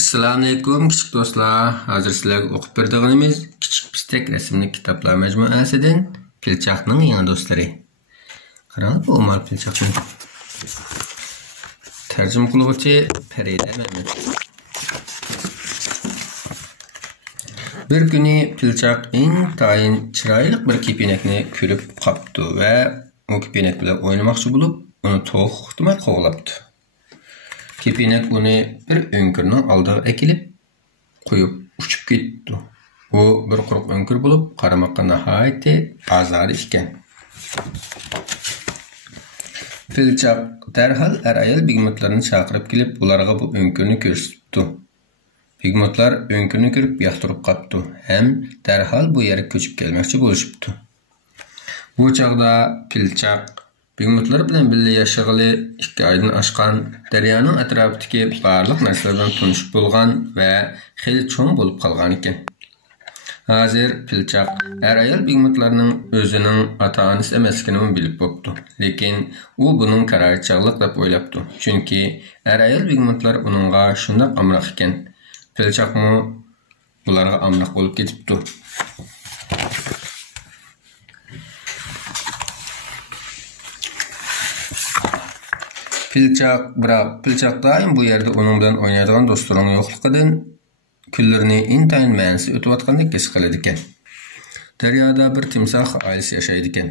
Assalamualaikum kichik do'stlar. Hozir sizlarga o'qib berganimiz Kichik Pistek rasmli kitoblar majmuasidan Pilchoqning yangi do'stlari. Qarang, bu Umar Pilchoqning tarjima qiluvchi Farida Mehmet. Bir kuni Pilchoq intayin chiroyli bir kepinakni ko'rib qopdi va u kepinak bilan o'ynamoqchi bo'lib, uni to'xtamay qo'g'labdi. Kepinak uni bir önkürning oldiga akilib qo'yib uchib ketdi. U bir quruq önkür bo'lib, qaramoqqa nihoyatda azori ekan. Pilchoq darhol ayol bigmotlarni chaqirib kelib, ularga bu önkürni ko'rsatdi. Bigmotlar önkürni ko'rib yoqtirib qopdi ham darhol bu yerga ko'chib kelmoqchi bo'lishibdi. Bu chaqda Pilchoq bigmotlar bilan birga yashag'ili 2 oydan oshgan, daryoning atrofidagi barliq narsalardan tunishib bo'lgan va xeyli cho'ng bo'lib qolgan ekan. Hozir Pilchoq ayol bigmotlarning o'zining ota-onasi emasligini bilib bo'pti, lekin u buning qarorchaqlik deb o'ylabdi. Chunki ayol bigmotlar uningga shunday amroq ekan. Pilchoqmi ularga amroq bo'lib ketibdi. Pilchoq doim bu yerda uning bilan o'ynaydigan do'stlarining yo'qligidan kunlarini intayin ma'nisiz o'tayotgandek his qiladi ekan. Daryoda bir timsoh oilasi yashaydi ekan.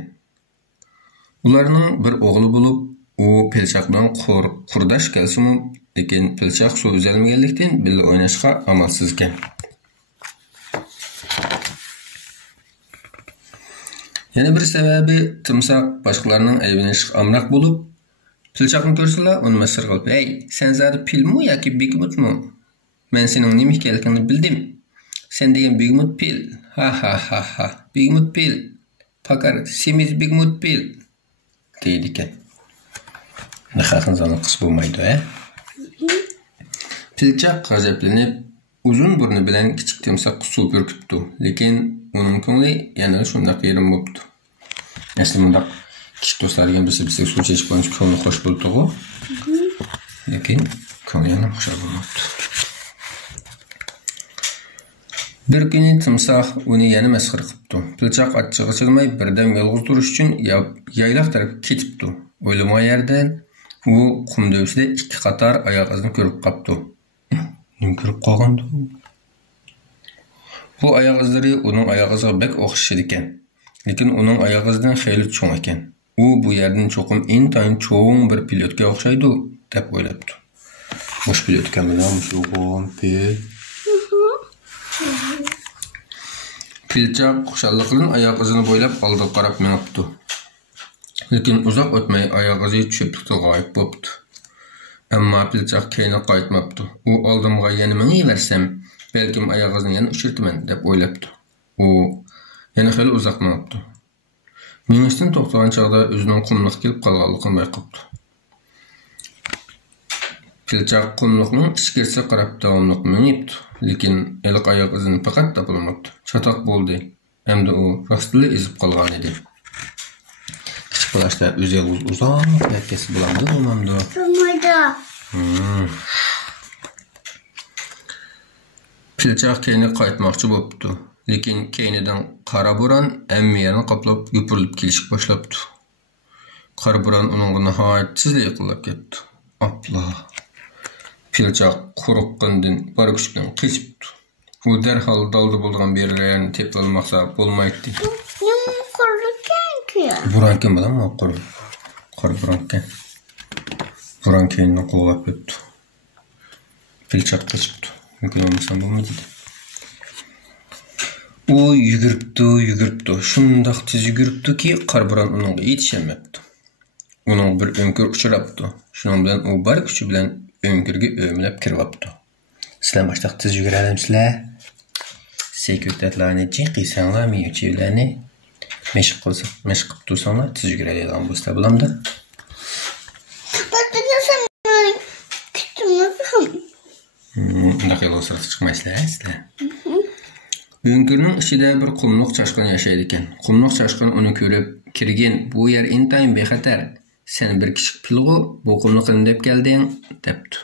Ularning bir o'g'li bo'lib, u Pilchoq bilan qurdosh kelsa-mu, lekin Pilchoq suv uzalmaganlikdan birga o'ynashga amalsiz ekan. Yana bir sababi timsoh boshqalarning ayblanishga amroq bo'lib, Pilchoqni ko'rsalar, uni masxara qilib, "Ey, sen zodi pilmi yoki bigmutmi? Men sening nima ekanligingni bildim. Sen degan bigmut pil. Ha ha ha ha. Bigmut pil. Pakar semiz bigmut pil." deydi ekan. Nahaqinzani qis bo'lmaydi, a? Pilchoq g'azablanib, uzun burni bilan kichik timsohga suv purkitdi, lekin uning ko'ngli yana shunday yerim bo'libdi. Aslida bunda kichik do'stlarga birisi suv chechib qo'yish ko'ngli xo'sh bo'ldi-ku. Lekin ko'ngli yana xush bo'lmabdi. Bir kuni timsoh uni yana masxara qilibdi. Pilchoq achchig'i chilmay birdan yolg'iz turish uchun yayloq tarafga ketibdi. O'ylamagan yerdan u qum dovsida 2 qator oyoq izini ko'rib qopdi. Nima ko'rib qolgandi? Bu oyoq izlari uning oyoq iziga bek o'xshash ekan. Lekin uning oyoq izidan xeyli cho'ng ekan. U bu yerdan cho'qim intayin cho'ng bir pilotga o'xshaydi deb o'ylabdi. Bosh pilotga bilan cho'g'im pil. Pilchoq xushallik bilan oyoq izini bo'ylab oldiga qarab minibdi. Lekin uzoq o'tmay oyoq izi cho'plikda g'oyib bo'libdi. Ammo Pilchoq keyinga qaytmabdi. U oldimga yana mingiversam, balkim oyoq izini yana uchirtaman deb o'ylabdi. U yana xeyli uzoq minibdi. Minishdan to'xtagan chog'da o'zining qumliq kelib qolganligini bayqabdi. Pilchoq qumliqning ichkariga qarab davomli minibdi, lekin eliq oyoq izini faqat topolmabdi. Chatoq bo'ldi. Hamda u rostli ezib qolgan edi. Kichik bolashlar o'zi uzoq yakasi bo'lamdi, bo'lmamdi? Bo'lmaydi. Pilchoq keyinga qaytmoqchi bo'libdi. Lekin keynidan qora bo'ron hammayani qoplab yupurilib kelishib boshlabdi. Qora bo'ron uning nihoyatsiz yiqilib ketdi. Apla. Pilchoq qo'rqqandan bor kuch bilan qochibdi. U darhol dalda bo'lgan bir yerni tepib olmoqsa bo'lmaydi. Nima qilganki? Bo'ron kim bilanmi qora bo'ron ekan. Bo'ron keyinni qo'llab ketdi. Pilchoq qochibdi. Mumkin bo'lmasa bo'lmaydi. U yuguribdi. Shundoq tez yuguribdiki, qarbo'ron uningga yetishmabdi. Uning bir önkür uchrabdi. Shuning bilan u bor kuchi bilan önkürga o'mlab kiribdi. Sizlar boshqa tez yugurasizlar. Sekretlarni chiqisanglar, miyuchilarni mashq qilib tursanglar, tez yuguradigan bo'lsa bo'lamdi. Undaq yo'lga chiqmaysizlar, sizlar. Önkürning ichida bir qumluq chashqin yashaydi ekan. Qumluq chashqin uni ko'rib, "Kirgin, bu yer intayin bexatar. Sen bir kichik pilg'u, bu qumluqni deb kelding", debdi.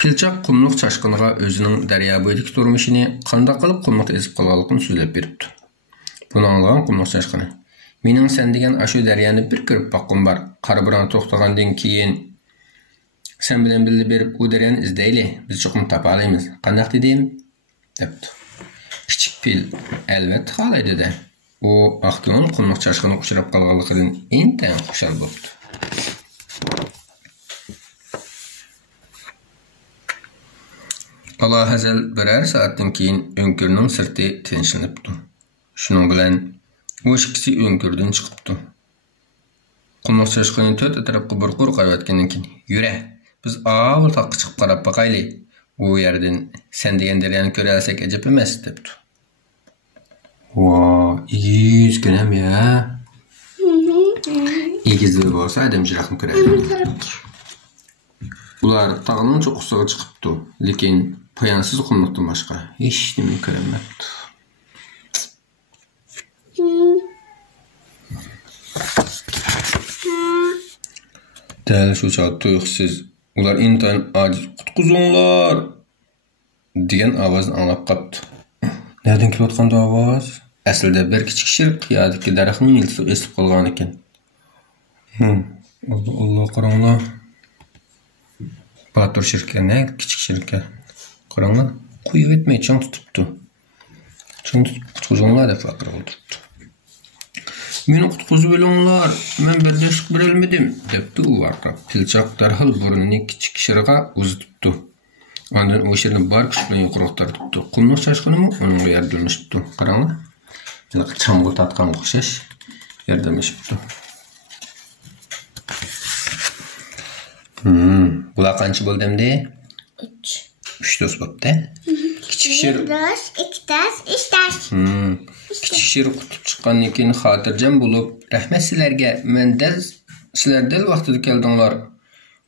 Pilchaq qumluq çaşqınığa özünün dərya boyidagi turmuşini qandaq qılıb qumluqda ezib qalğanlığını sözləb beribdi. Bunu anlagan qumluq çaşqını: "Mening sen degan aşu daryani bir ko'rib baqqım bar. Qarbiran to'xtagandan keyin sen bilan birga berib u daryani izlayli. Biz cho'qim topa olamiz. Qandaq dedim?" debdi. Kichik fil albatta xohlaydi de. U aqtının qumluq çaşqını uchrab qalğanligidan intayin xushal bo'ldi. Alahazal birer saatdan keyin önkürnün sirti tinchlanibdi. Shuning bilan u ikkisi önkürdan chiqibdi. Qumluq chashqini to'rt atrofga bir qur qarayotgandan keyin: "Yura, biz avval taqqa chiqib qarab baqayli. U yerdan sen degan daryani ko'ra olsak ajab emas" debdi. "Voy, igiz ko'ram ya." Igizli bo'lsa adam jiraqni ko'radi. Ular tağının çoxusuga chiqibdi, lekin poyansiz qumluqdan boshqa hech nima ko'rinmabdi. Dal shu chog'da tuyuqsiz ular intayin ojiz "Qutquzinglar" degan ovozni anglab qopdi. Nereden kelayotgandi ovoz? Aslida bir kichik shir qiyodagi daraxtning yiltisi esib qolgan ekan. Allah qaranglar. Batur şirketine, küçük şirket. Qaranglar, qo'yib etmay chang tutibdi. Chang tutib qutquzinglar deb baqiribdi. "Meni qutquzib olinglar, men berdashlik berolmadim" debdi u varqirab. Pilchaq darhol burnini kichik shirga uzatibdi. Ondan u shirni bor kuch bilan yuqoriga tortibdi. Qumluq chashqinimi unga yordamlashibdi. Qaranglar, chamg'ur tatqanga o'xshash yordamlashibdi. Bular qancha bo'ldi endi? 3 do'st bo'pti. Kichik shir 2 do'st, 3 do'st. Kichik shir qutib chiqqandan keyin xotirjam bo'lib, "Rahmat sizlarga, men sizlar dal vaqtida keldinglar.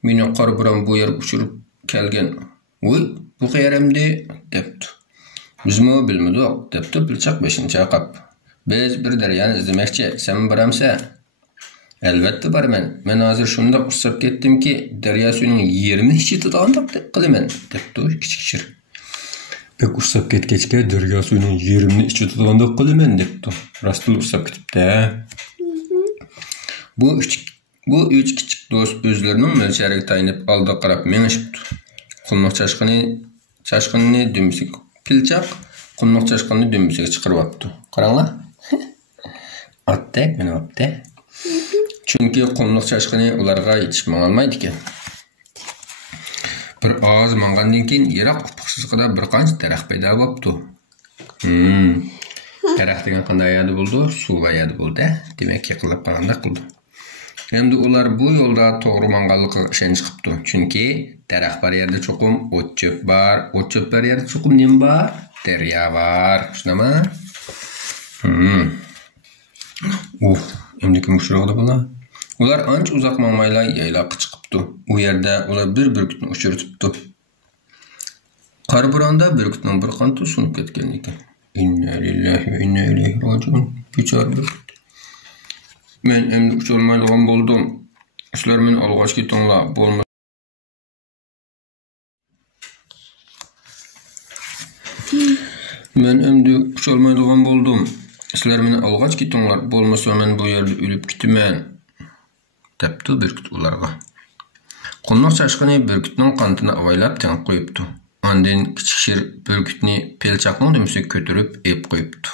Meni qarbiram bu yerga uchirib kelgan. Voy, bu qayerimdi" debdi. "Bizmi bilmadik" debdi Pilchaq 5-chaqab. "Biz bir daryani izlamoqchi, sen boramsa?" "Albatta borman. Men hozir shunda usab ketdimki, daryo suvining yerini ichitadigan deb qilaman" debdi kichik shir. "Bek usab ketgachga daryo suvining yerini ichitadigan deb qilaman" debdi. Rostli usab ketibdi. Bu üç kichik do'st o'zlarining mo'ljariga tayinib oldiga qarab mengishibdi. Qumluq chashqinni dumsiga Pilchaq qumluq chashqinni dumsiga chiqarib olibdi. Qaranglar. Otdek meni olibdi. Chunki qumluq chashqini ularga yetishib olmaydi ekan. Bir oz mangandan keyin yiroq ufuqsizligida bir qancha daraxt paydo bo'libdi. Daraxt degan qanday yerda bo'ldi? Suv yerda bo'ldi. Demak, yaqinlab qolganda qildi. Endi ular bu yo'lda to'g'ri manganligiga ishonch qilibdi. Chunki daraxt bor yerda cho'qim o't cho'p bor, o't cho'p bor yerda cho'qim nima bor? Daryo bor. Shunami? Endi kim uchrag'ida bo'lar? Ular ancha uzoq mangmaylar yayloqqa chiqibdi. U yerda ular bir burgutni uchirtibdi. Qarbironda burgutning bir qanti sunib ketgan ekan. Inna lillahi va inna ilayhi rojiun. Bichor burgut. Men endi ucholmaydigan bo'ldim. Sizlar meni olg'och ketinglar, bo'lmasa Men endi ucholmaydigan bo'ldim. Sizlar meni olg'och ketinglar, bo'lmasa men bu yerda o'lib ketaman. Debdi burgut ularga. Qumluq chashqini burgutning qantini avaylab teng qo'yibdi. Ondan kichik shir burgutni Pilchaqning dumsiga ko'tarib ep qo'yibdi.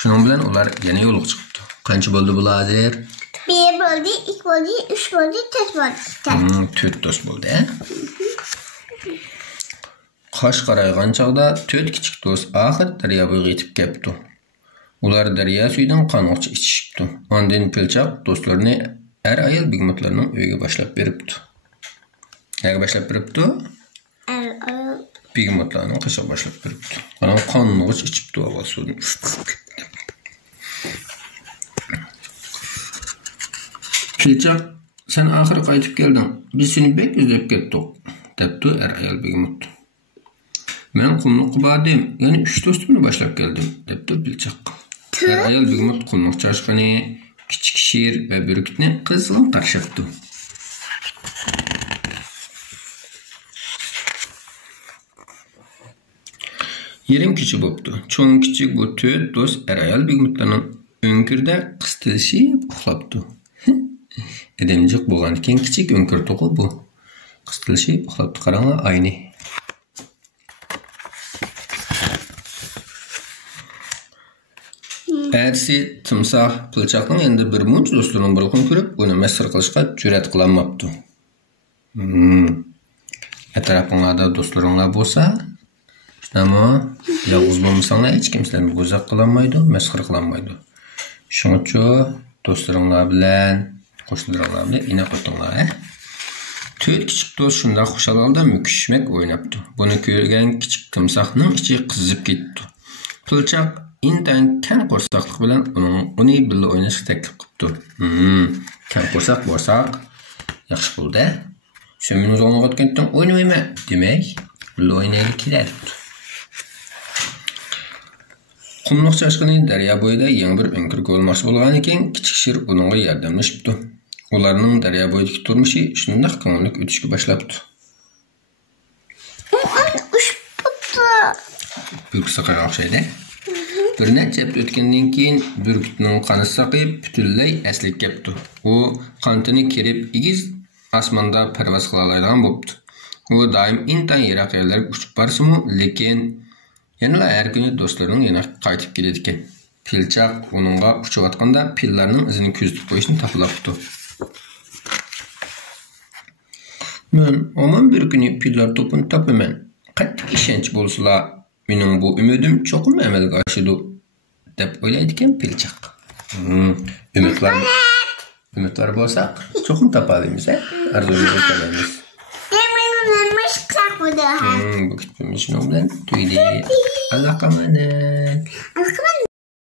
Shuning bilan ular yana yo'lga chiqibdi. Qancha bo'ldi bular hozir? 1 bo'ldi, 2 bo'ldi, 3 bo'ldi, 4 bo'ldi. 4 do'st bo'ldi. Qosh qaraygan chog'da 4 kichik do'st oxir daryo bo'yiga yetib kelibdi. Ular daryo suvidan qanoqcha ichishibdi. Ondan Pilchaq do'stlarini ayol bigmotlarning uyiga boshlab beribdi. Nega boshlab beribdi? Bigmotlarning qishiga boshlab beribdi. Ana qonog'ich ichibdi avval suvni. Pilchaq, sen oxiri qaytib kelding. Biz seni bek izlab ketdik, debdi ayol bigmot. Men qumluqqa bordim, ya'ni 3 do'stimni boshlab keldim, debdi Pilchaq. Ayol bigmot qumluq chashqini, kichik shir va burgutni qizg'in qarshibdi. Yerim kiçik boptu. Çoğun kiçik bu töt dost er-ayal bigmutlarının önkürde qıstilishib uxlaptı. Edemcik bolgan ekan kichik önkür to'qi bu. Qıstilishib uxlaptı. Qaranglar, ayni. Ersi timsah pılçaqning endi bir muncha do'stlarning birligini ko'rib, uni masxar qilishga jur'at qilolmabdi. Atrofingizda do'stlaringlar bo'lsa, shunaqa yolg'iz bo'lmasanglar, hech kim sizlarni go'zak qilolmaydi, masxar qilolmaydi. Shuning uchun do'stlaringlar bilan, qo'shnilaringlar bilan inoq o'tinglar. To'rt kichik do'st shunda xushhalolda mukishmak o'ynabdi. Buni ko'rgan kichik timsohning ichi qizib ketdi. Pılçaq intan kang qo'rsaqlik bilan uni birga o'ynashga taklif qilibdi. Kang qo'rsaq bo'lsak, yaxshi bo'ldi. Sen meni o'zingga o'tgandan o'ynamayman, demak, birga o'ynaylik keladi. Qumluq chashqining daryo bo'yida yangi bir o'nkir ko'rmoqchi bo'lgan ekan, kichik shir uningga yordamlashibdi. Ularning daryo bo'yidagi turmushi shunday ko'ngilli o'tishga boshlabdi. Burkutga o'xshaydi. Bir necha hafta o'tgandan keyin burkutning qoni saqib, butunlay asliga kelibdi. U qantini kirib, igiz osmonda parvoz qila oladigan bo'libdi. U doim intan yiroq yerlarga uchib borsa-mu, lekin yana har kuni do'stlarining yana qaytib keladi ekan. Pilchaq uningga uchayotganda pillarning izini kuzatib qo'yishni taxlabdi. Men omon bir kuni pillar to'pini topaman. Qattiq ishonch bo'lsa, mening bu umidim cho'qim amalga oshadi deb o'ylaydi ekan Pilchaq. Umidlar bo'lsa, cho'qim topamiz, arzuyimizga kelamiz. Bu kitimiz bilan tuydi. Alloh qamanin.